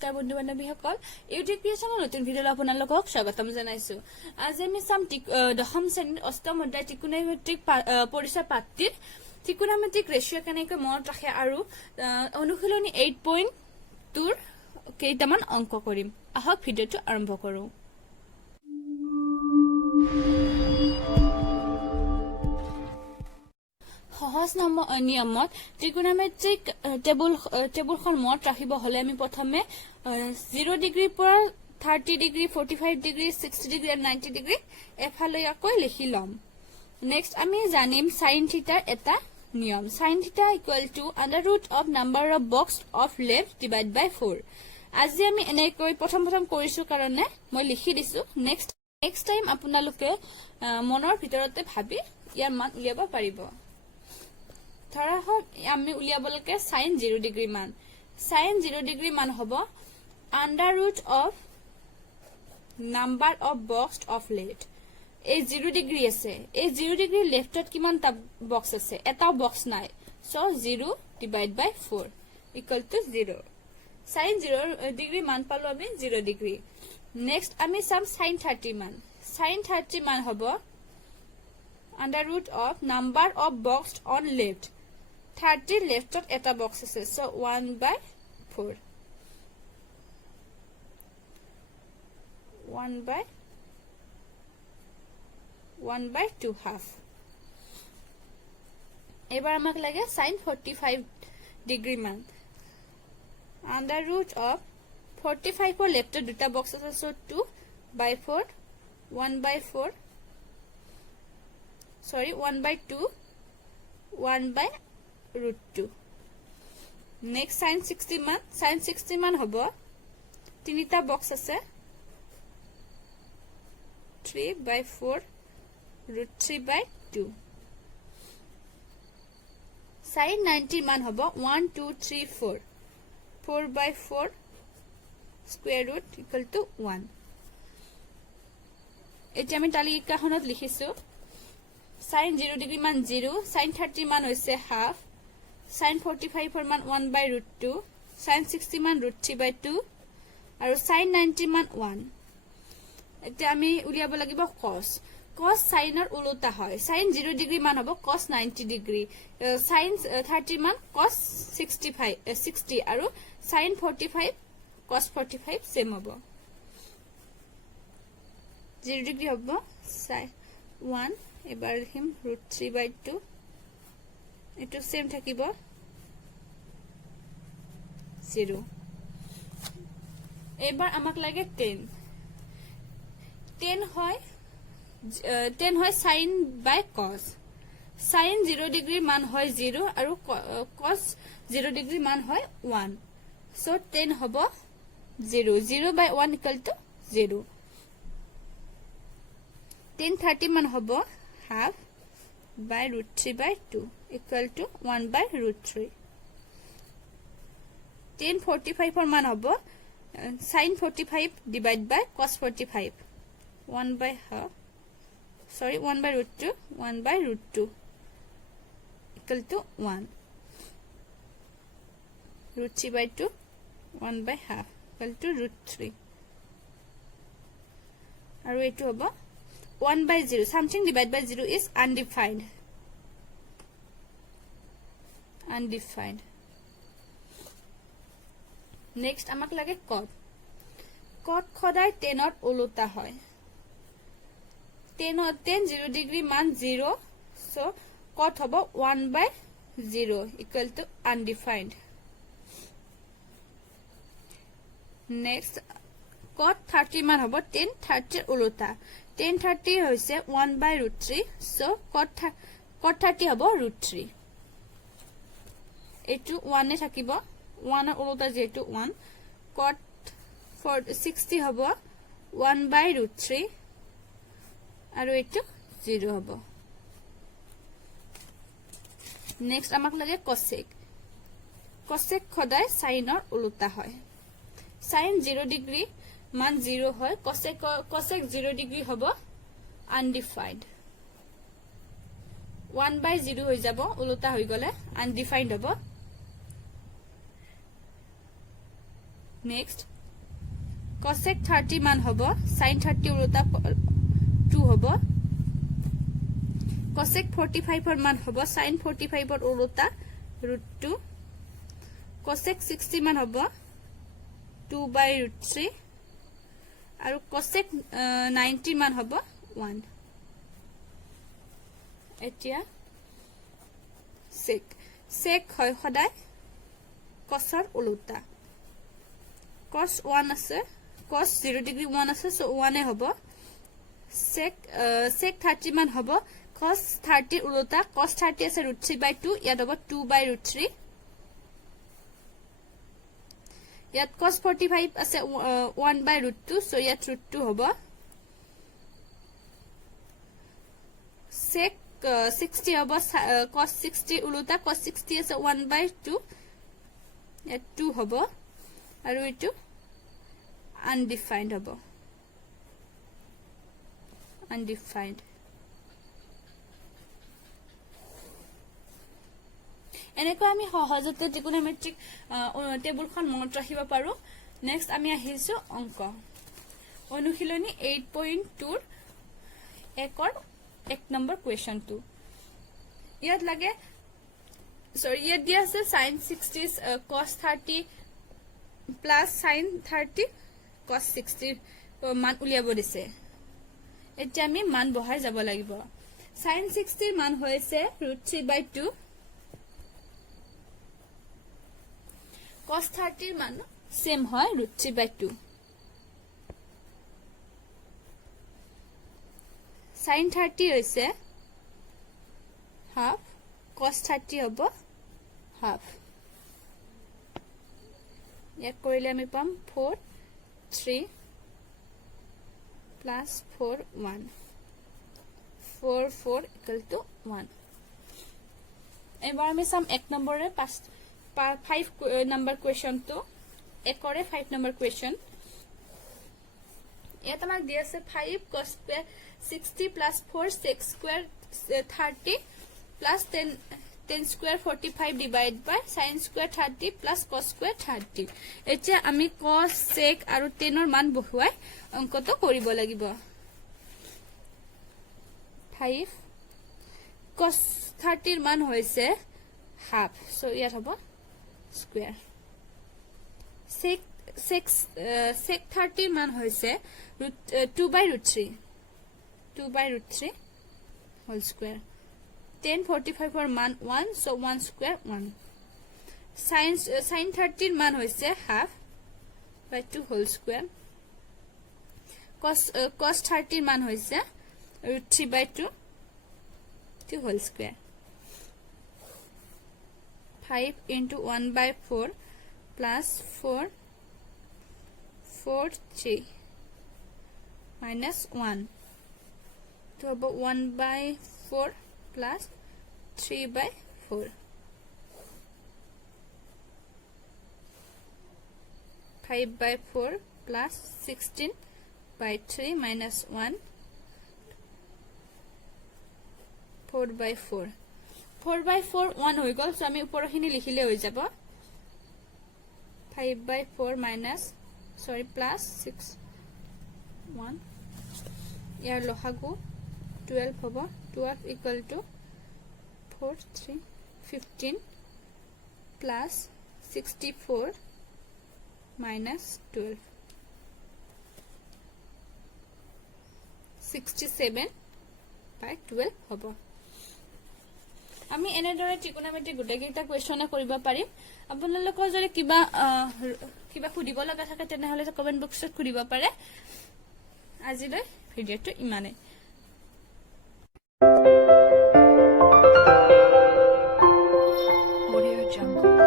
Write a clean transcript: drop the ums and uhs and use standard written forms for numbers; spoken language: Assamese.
নমস্কাৰ বন্ধু বান্ধৱীসকল ইউটিউব ক্ৰিয়েচনৰ নতুন ভিডিঅ'লৈ আপোনালোকক স্বাগতম জনাইছো আজি আমি চাম দশম শ্ৰেণীৰ অষ্টম অধ্যায় ত্ৰিকোণমিতিক পৰিচয় পাঠটিৰ ত্ৰিকোণমিতিক ৰেচিঅ' কেনেকৈ মনত ৰাখে আৰু অনুশীলনী 8.2 ৰ কেইটামান অংক কৰিম আহক ভিডিঅ'টো আৰম্ভ কৰো সহজ নিয়মত ত্ৰিকোণমিতিক টেবুলখন মনত ৰাখিব হলে আমি প্ৰথমে 0 ডিগ্ৰীৰ পৰা 30 ডিগ্ৰী 45 ডিগ্ৰী 60 ডিগ্ৰী আৰু 90 ডিগ্ৰী এফালৈকৈ লিখি লম নেক্সট আমি জানিম sin থিটাৰ এটা নিয়ম sin theta equal to under root of number of box of left divide by 4 আজি আমি এনেকৈ প্ৰথম কৰিছো কাৰণে মই লিখি দিছো নেক্সট টাইম আপোনালোকে মনৰ ভিতৰতে ভাবি ইয়াৰ মান উলিয়াব পাৰিব ধৰা হওক আমি উলিয়াবলৈকে sin 0 ডিগ্ৰী মান sin 0 ডিগ্ৰী মান হ'ব under root of number of box of left এই 0 ডিগ্ৰী আছে এই 0 ডিগ্ৰী লেফ্টত কিমানটা বক্স আছে এটাও বক্স নাই so 0 divide by 4 equal to 0 sin 0 degree মান পালো আমি 0 ডিগ্ৰী নেক্সট আমি চাম sin 30 মান sin 30 মান হ'ব under root of number of box on left 30 left at eta box আছে so 1 by 4 1 by 2 half এবাৰ আমাক লাগে sin 45 ডিগ্ৰী মান under root of 45 or left দুটা box আছে so 2 by 4 1 by 4 sorry 1 by 2 1 by root 2 next sin 60 মান hobo tinita box ase 3 by 4 root 3 by 2 sin 90 মান hobo 1 2 3 4 4 by 4 square root equal to 1 এটি আমি তালিকাখনত লিখিছো sin 0 ডিগ্ৰী মান 0 sin 30 মান হৈছে হাফ sin 45 ৰ মান 1 by root 2 sin 60 মান root 3 by 2 আৰু sin 90 মান 1 এতিয়া আমি উলিয়াব লাগিব cos sin ৰ উল্টা হয় sin 0 ডিগ্ৰী মান হ'ব cos 90 ডিগ্ৰী sin 30 মান cos 60 আৰু sin 45 cos 45 সেম হ'ব 0 ডিগ্ৰী হ'ব sin 1 এবাৰ লিখিম root 3 by 2 এটো সেম থাকিব 0 এবাৰ আমাক লাগে 10 হয় sin by cos sin 0 degree মান হয় 0 আৰু cos 0 ডিগ্ৰী মান হয় 1 so 10 হ'ব 0 by 1 equal to 0 10 30 মান হ'ব half by root 3 by 2 equal to 1 by root 3 10 45 or মান hobo sin 45 divided by cos 45 1 by half sorry 1 by root 2 1 by root 2 equal to 1 root 3 by 2 1 by half equal to root 3 aru etu hobo 1 by 0 something divided by 0 is undefined next amak lage cot khoday 10 ot uluta hoy 10 0 degree man 0 so cot hobo 1 by 0 equal to undefined next cot 30 man hobo 10 30 uluta 10 30 hoise 1 by root 3 so cot 30 hobo root 3 etu 1 e thakibo 1 ulota jetu 1 cot 60 hobo 1 by root 3 aru etu 0 hobo next amak lage cosec khoday sin or ulota hoy sin 0 degree মান 0 হয় cosec 0 ডিগ্ৰী হ'ব undefined 1 by 0 হৈ যাব উল্টা হৈ গলে undefined হ'ব নেক্সট cosec 30 মান হ'ব sin 30 উল্টা 2 হ'ব cosec 45 ৰ মান হ'ব sin 45 ৰ উল্টা √2 cosec 60 মান হ'ব 2/√3 আৰু cosec 90 মান হ'ব 1 এতিয়া sec হয় সদায় cosৰ উল্টা cos 1 আছে cos 0 ডিগ্ৰী 1 আছে সো 1 এ হ'ব sec 30 মান হ'ব cos 30 উল্টা cos 30 আছে √3/2 ইয়াত হ'ব 2/√3 ইয়াত cos 45 আছে 1/√2 সো ইয়াত √2 হ'ব sec 60 হ'ব cos 60 উল্টা cos 60 আছে 1/2 ইয়াত 2 হ'ব আৰু এটো undefined হ'ব undefined এনেকৈ আমি সহজতে ত্ৰিকোণমিতিক টেবুলখন মনত ৰাখিব পাৰো নেক্সট আমি আহিছো অংক অনুশীলনী 8.2 ৰ 1 নম্বৰ কোৱেশ্চনটো ইয়াত লাগে সৰি ইয়াত দিয়া আছে sin 60 cos 30 plus sin 30 cos 60 মান উলিয়াব দিছে এতিয়া আমি মান বহাই যাব লাগিব sin 60 ৰ মান হৈছে √3/2 cos 30 ৰ মান সেম হয় √3/2 sin 30 হৈছে half cos 30 হ'ব half ইয়াক কৰিলে আমি পাম 4 3 plus 4 1 4 4 equal to 1 এবাৰ আমি সাম 1 নম্বৰে 5 নম্বৰ কোৱেশ্চন তো একৰে 5 নম্বৰ কোৱেশ্চন ইয়াত আমাক দি আছে 5 cos 60 plus 4 6 square 30 plus 10 square 45 divided by sin square 30 plus cos square 30 এতিয়া আমি cos sec আৰু 10 ৰ মান বহুৱাই অংকটো কৰিব লাগিব 5 cos 30 ৰ মান হৈছে half so ইয়াত হ'ব square sec 30 ৰ মান হৈছে 2/√3 whole square 10 45 ৰ মান 1 so 1 square 1 sin 30 ৰ মান হৈছে half by 2 whole square cos 30 ৰ মান হৈছে √3/2 2 whole square 5 into 1/4 plus 4 3 minus 1 to about 1/4 plus 3/4 5/4 plus 16/3 minus 1 4/4 4/4 1 হৈ গল সো আমি উপৰখিনি লিখিলে হৈ যাব 5/4 minus sorry plus 6 1 ইয়াৰ লসাগু 12 হ'ব 12 equal to 4 3 15 plus 64 minus 12 67/12 হ'ব আমি এনেদৰে ত্ৰিকোণমিতিক গুটেকেইটা কোৱেশ্চন কৰিব পাৰিম আপোনালোকৰ যদি কিবা খুদিব লগা থাকে তেনেহলে কমেন্ট বক্সত খুদিব পাৰে আজিলৈ ভিডিওটো ইমানে Audio Jungle